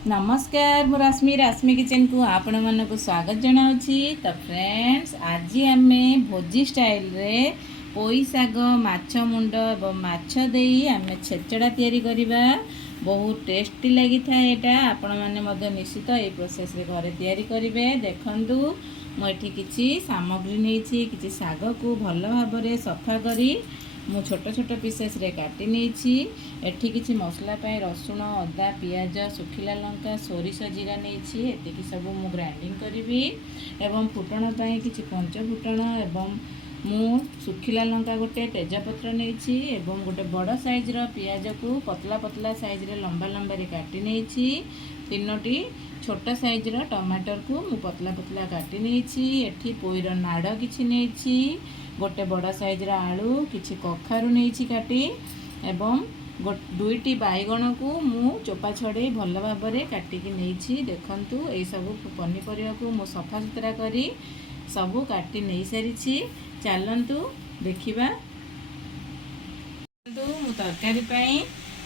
नमस्कार मु रश्मि किचन को आपण मन को स्वागत जनाऊँगी। तो फ्रेंड्स आज आम भोजी स्टाइल रे पोई साग माछ मुंड और माछ दे आम छेचड़ा तैयारी करवा। बहुत टेस्टी लगी था यहाँ आपण मैंने निश्चित ये प्रोसेस रे घरे तैयारी करेंगे। देखु मुझे किसी सामग्री नहीं कि साग को भल भाव सफा करी मु छोट छोट पीसेस रे काटी नहीं। एठी किसी मसला पाई रसुण अदा पियाज सुखिला लंका सोरिष जीरा नहीं एतिकी सब मु ग्राइंडिंग करी एवं फुटण पाई किसी पंच फुटण एवं मु सुखिला लंका गोटे तेजपत्र नहीं एवं गोटे बड़ साइज रो पियाज को पतला पतला साइज रे लंबा लंबा रे काटी नहीं। तीनोटी छोट साइज रो टमाटर को मु पतला पतला काटी नहीं। एठी पोईर नाड़ किछि नहीं गोटे बड़ साइज रो आलू किछि कखारु नहीं काटी एवं दुईटी बैगण को मु चोपा छड़े भल भाव में काटिकी नहीं। देखंतु ये सब पनीपरिया को मु सफा सुतरा करी सबू काटी नहीं सारी। चलतु देखा मु तरकारी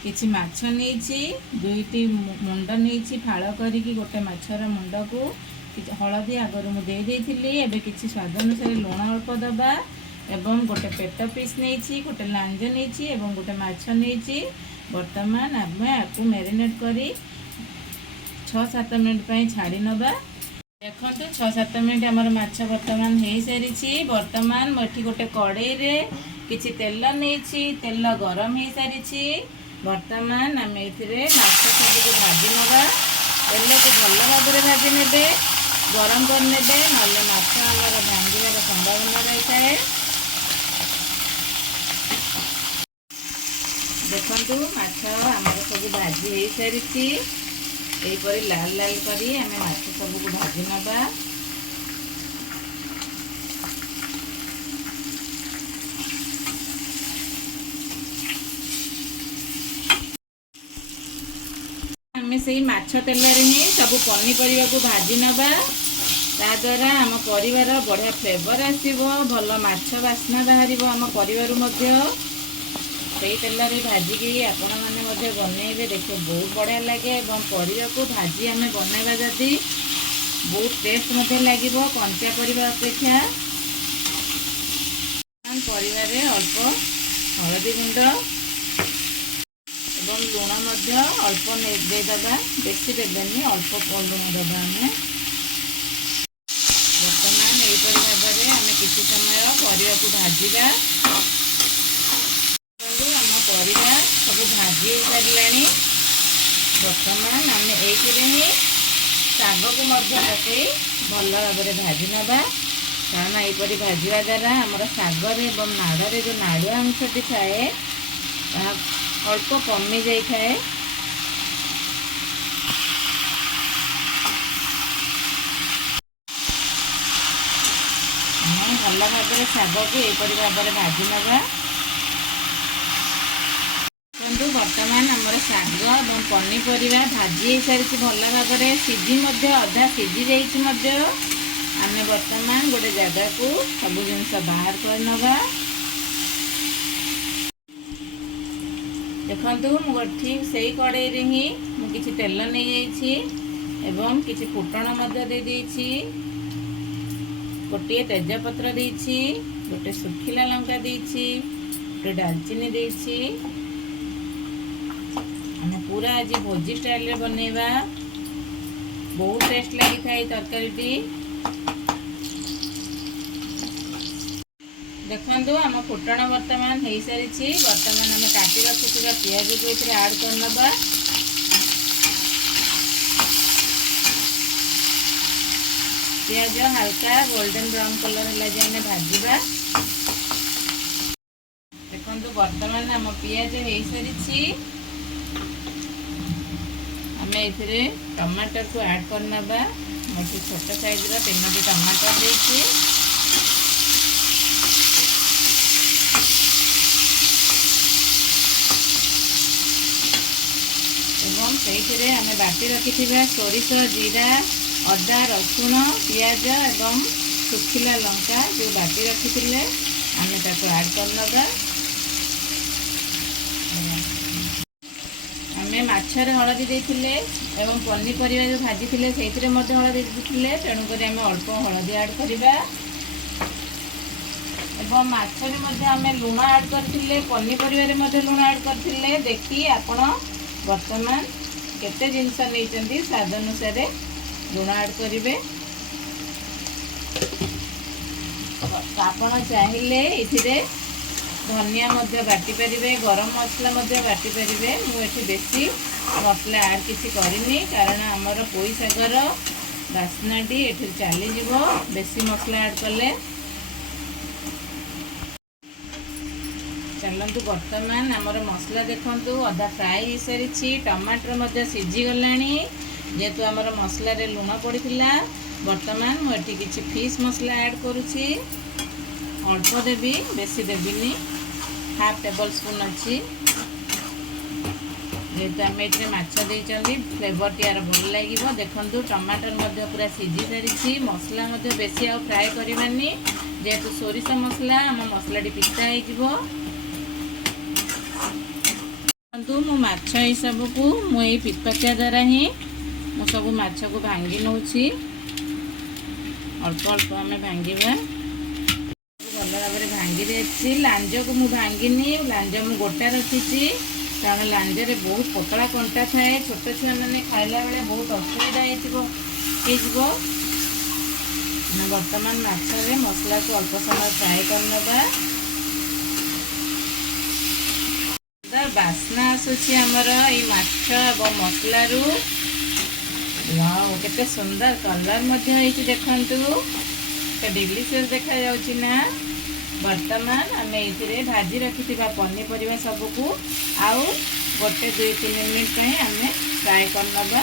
किछि माछ नहीं दुईटी मुंड नहीं फाड़ करी गोटे माछर मुंड को हलदी आगर मुझे देती किसी स्वाद अनुसार लुण अल्प दबा एवं गोटे पेट पीस नहीं गोटे लांज नहीं एवं गोटे माछ नहीं। बर्तमान आम आपको मैरिनेट करी 6-7 मिनट छाड़ी नवा। देखो 6-7 मिनट आमर माछ बर्तमान हो सारी। बर्तमान मुझे गोटे कड़ई रे किछि तेल नहीं तेल गरम हो सारी। बर्तमान आम ए माछ सब भाजी नवा। तेल को भल भाव में भाजी ने गरम करने ना माछ आमर भांगार संभावना रही है। देखु माछ आमर सब भाजी हो सारी। यहीपर लाल लाल करी आम माछ सबको भाजी नवा। आम से माछ तेल ही सब पनीपरिया को भाजी नवा। ता द्वारा आम परिवार बढ़िया फ्लेवर आसो भल माछ बास्ना बाहर आम परिवार से तेल भाजिकी आपण मैंने बनइबे। देखिए बहुत बढ़िया लगे परिवा को भाजी आम बनवा जदि बहुत टेस्ट लगे कंचा परिवा अपेक्षा। परिवार अल्प हलदी गुंड एवं लुण अल्प देदबा बेसी देवेनि अल्प लुण दबा। आम बर्तमान यहीपर भाव में आम किसी समय परिवा को भाजवा। परिवा सब भाजी सारे। बर्तमान आम ये शाग को पकई भल भाव में भाजी नवा। कारण यहीपर भाजवा द्वारा आमर शागर एवं नाड़े जो नाड़ुआ अंशटी थाए अल्प कमी जाए। भल भाव में शाग को यहीपर भाव में भाजी नवा। बर्तमान आमर शाग और पनीपरिया भाजी सारी भल भाव में सीझी अधा सीझी जाइए। आम बर्तमान गोटे जगह को सब जिन बाहर कर नवा। देखु मुझे से कड़ई रे ही मुझे तेल नहीं एवं किसी फुटण दे गोटे तेजपत्र देछि गोटे सुखिला लंका देछि गोटे डालचीनी देछि। आम पूरा आज भोजी स्टाइल रे बनइबा बहुत टेस्ट लगी था तरकारी। देखो आम फुटण बर्तमान हो सारी। बर्तमान आम काटी रखुवा पियाज को ये आड कर नवा। पियाज हल्का गोल्डन ब्राउन कलर है जाए भाजवा। देखो बर्तमान आम पियाज हो सारी। आम ए टमाटर को ऐड कर नवा। मुझे छोट साइज रो 3टी टमाटर देछि। एवं से आम बाटी रखि सोरिष जीरा अदा रसुण पियाज एवं सुखिला लंका जो बाटी रखी आम ताको ऐड कर नवा। आम माछ ମାଛରେ ହଳଦୀ ଦେଇଥିଲେ ଏବଂ ପନିପରିବା ଯେଉଁ ଭାଜିଥିଲେ ସେଇଥିରେ ମଧ୍ୟ ହଳଦୀ ଦେଇଥିଲେ। ତେଣୁକରି ଆମେ ଅଳ୍ପ ହଳଦୀ ଆଡ଼୍ କରିବା ଏବଂ ମାଛରେ ମଧ୍ୟ ଆମେ ଲୁଣ ଆଡ଼୍ କରିଥିଲେ, ପନିପରିବାରେ ମଧ୍ୟ ଲୁଣ ଆଡ଼୍ କରିଥିଲେ। ଦେଖି ଆପଣ ବର୍ତ୍ତମାନ କେତେ ଜିନିଷ ନେଇଛନ୍ତି ସ୍ୱାଦ ଅନୁସାରେ ଲୁଣ ଆଡ଼୍ କରିବେ। ଆପଣ ଚାହିଁଲେ ଏଥିରେ ଧନିଆ ମଧ୍ୟ ବାଟି ପାରିବେ, ଗରମ ମସଲା ମଧ୍ୟ ବାଟି ପାରିବେ। ମୁଁ ଏଠି ବେଶୀ ମସଲା ଆଡ଼୍ କିଛି କରିନି କାରଣ ଆମର ପୋଇ ଶାଗର ବାସ୍ନାଟି ଏଠି ଚାଲିଯିବ ବେଶୀ ମସଲା ଆଡ଼୍ କଲେ। ଚାଲନ୍ତୁ ବର୍ତ୍ତମାନ ଆମର ମସଲା ଦେଖନ୍ତୁ ଅଧା ଫ୍ରାଏ ହେଇସାରିଛି, ଟମାଟର ମଧ୍ୟ ସିଝିଗଲାଣି। ଯେହେତୁ ଆମର ମସଲାରେ ଲୁଣ ପଡ଼ିଥିଲା, ବର୍ତ୍ତମାନ ମୁଁ ଏଠି କିଛି ଫିସ୍ ମସଲା ଆଡ଼୍ କରୁଛି। ଅଳ୍ପ ଦେବି, ବେଶୀ ଦେବିନି, 1/2 ଟେବଲ୍ ସ୍ପୁନ୍ ଅଛି। ଯେହେତୁ ଆମେ ଏଥିରେ ମାଛ ଦେଇଛନ୍ତି ଫ୍ଲେଭରଟି ଆର ଭଲ ଲାଗିବ। ଦେଖନ୍ତୁ ଟମାଟର ମଧ୍ୟ ପୁରା ସିଝି ସାରିଛି, ମସଲା ମଧ୍ୟ ବେଶୀ ଆଉ ଫ୍ରାଏ କରିବାନି ଯେହେତୁ ସୋରିଷ ମସଲା ଆମ ମସଲାଟି ପିତା ହେଇଯିବ। ମୁଁ ମାଛ ହିସାବକୁ ମୁଁ ଏଇ ପିଚପାଚିଆ ଦ୍ୱାରା ହିଁ ମୁଁ ସବୁ ମାଛକୁ ଭାଙ୍ଗି ନେଉଛି। ଅଳ୍ପ ଅଳ୍ପ ଆମେ ଭାଙ୍ଗିବା। ଭଲ ଭାବରେ ଭାଙ୍ଗି ଦେଇଛି। ଲାଞ୍ଜକୁ ମୁଁ ଭାଙ୍ଗିନି, ଲାଞ୍ଜ ମୁଁ ଗୋଟା ରଖିଛି କାରଣ ଲାଞ୍ଜରେ ବହୁତ ପତଳା କଣ୍ଟା ଥାଏ। ଛୋଟ ଛୁଆମାନେ ଖାଇଲା ବେଳେ ବହୁତ ଅସୁବିଧା ହେଇଯିବ। ବର୍ତ୍ତମାନ ମାଛରେ ମସଲାକୁ ଅଳ୍ପ ସମୟ ଫ୍ରାଏ କରିନେବା। ବାସ୍ନା ଆସୁଛି ଆମର ଏଇ ମାଛ ଏବଂ ମସଲାରୁ। ୱାଓ, କେତେ ସୁନ୍ଦର କଲର୍ ମଧ୍ୟ ହେଇଛି ଦେଖନ୍ତୁ, କେତେ ଡେଲିସିୟସ୍ ଦେଖାଯାଉଛି ନା। ବର୍ତ୍ତମାନ ଆମେ ଏଥିରେ ଭାଜି ରଖିଥିବା ପନିପରିବା ସବୁକୁ ଆଉ 1-2-3 ମିନିଟ୍ ପାଇଁ ଆମେ ଫ୍ରାଏ କରିନେବା।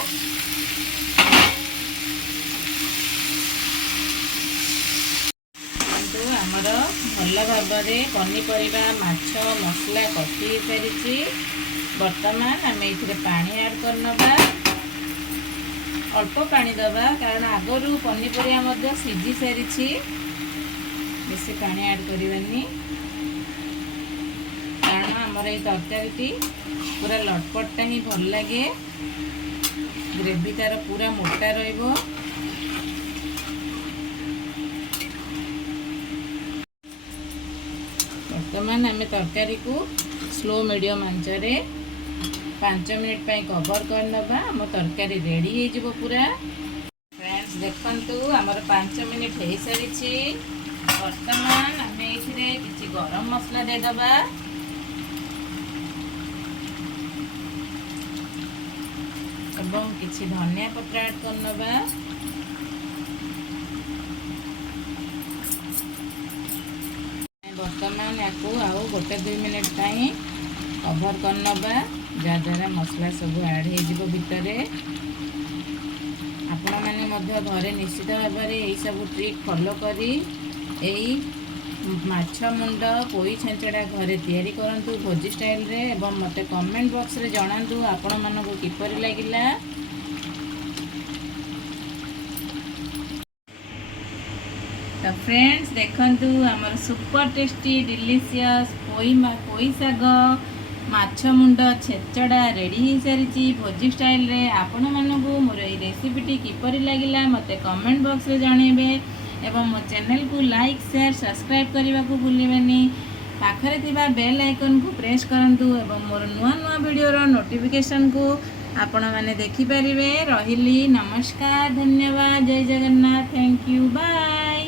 ଆମର ଭଲ ଭାବରେ ପନିପରିବା ମାଛ ମସଲା କଷି ହେଇସାରିଛି। ବର୍ତ୍ତମାନ ଆମେ ଏଥିରେ ପାଣି ଆଡ଼୍ କରିନେବା। ଅଳ୍ପ ପାଣି ଦେବା କାରଣ ଆଗରୁ ପନିପରିବା ମଧ୍ୟ ସିଝି ସାରିଛି, ବେଶୀ ପାଣି ଆଡ଼୍ କରିବାନି କାରଣ ଆମର ଏଇ ତରକାରୀଟି ପୁରା ଲଟପଟଟା ହିଁ ଭଲ ଲାଗେ, ଗ୍ରେଭି ତାର ପୁରା ମୋଟା ରହିବ। ବର୍ତ୍ତମାନ ଆମେ ତରକାରୀକୁ ସ୍ଲୋ ମିଡ଼ିୟମ୍ ଆଞ୍ଚରେ 5 ମିନିଟ୍ ପାଇଁ କଭର୍ କରିନେବା। ଆମ ତରକାରୀ ରେଡ଼ି ହେଇଯିବ ପୁରା। ଫ୍ରେଣ୍ଡସ୍ ଦେଖନ୍ତୁ ଆମର 5 ମିନିଟ୍ ହେଇସାରିଛି। ବର୍ତ୍ତମାନ ଆମେ ଏଥିରେ କିଛି ଗରମ ମସଲା ଦେଇଦେବା। ଏବଂ କିଛି ଧନିଆ ପତ୍ର ଆଡ଼୍ କରିନେବା। ବର୍ତ୍ତମାନ ୟାକୁ ଆଉ 1-2 ମିନିଟ୍ ପାଇଁ କଭର୍ କରିନେବା, ଯାହାଦ୍ୱାରା ମସଲା ସବୁ ଆଡ଼୍ ହେଇଯିବ ଭିତରେ। ଆପଣମାନେ ମଧ୍ୟ ଘରେ ନିଶ୍ଚିତ ଭାବରେ ଏହିସବୁ ଟ୍ରିକ୍ ଫଲୋ କରି ଏଇ ମାଛ ମୁଣ୍ଡ ପୋଇ ଛେଞ୍ଚଡ଼ା ଘରେ ତିଆରି କରନ୍ତୁ ଭୋଜି ଷ୍ଟାଇଲ୍ରେ ଏବଂ ମୋତେ କମେଣ୍ଟ ବକ୍ସରେ ଜଣାନ୍ତୁ ଆପଣମାନଙ୍କୁ କିପରି ଲାଗିଲା। ତ ଫ୍ରେଣ୍ଡସ୍ ଦେଖନ୍ତୁ ଆମର ସୁପର ଟେଷ୍ଟି ଡିଲିସିୟସ୍ ପୋଇ ଶାଗ ମାଛ ମୁଣ୍ଡ ଛେଞ୍ଚଡ଼ା ରେଡ଼ି ହେଇସାରିଛି ଭୋଜି ଷ୍ଟାଇଲ୍ରେ। ଆପଣମାନଙ୍କୁ ମୋର ଏଇ ରେସିପିଟି କିପରି ଲାଗିଲା ମୋତେ କମେଣ୍ଟ ବକ୍ସରେ ଜଣାଇବେ ଏବଂ ମୋ ଚ୍ୟାନେଲକୁ ଲାଇକ୍ ସେୟାର ସବସ୍କ୍ରାଇବ୍ କରିବାକୁ ଭୁଲିବେନି। ପାଖରେ ଥିବା ବେଲ୍ ଆଇକନ୍କୁ ପ୍ରେସ୍ କରନ୍ତୁ ଏବଂ ମୋର ନୂଆ ନୂଆ ଭିଡ଼ିଓର ନୋଟିଫିକେସନ୍କୁ ଆପଣମାନେ ଦେଖିପାରିବେ। ରହିଲି, ନମସ୍କାର, ଧନ୍ୟବାଦ, ଜୟ ଜଗନ୍ନାଥ, ଥ୍ୟାଙ୍କ ୟୁ, ବାଏ।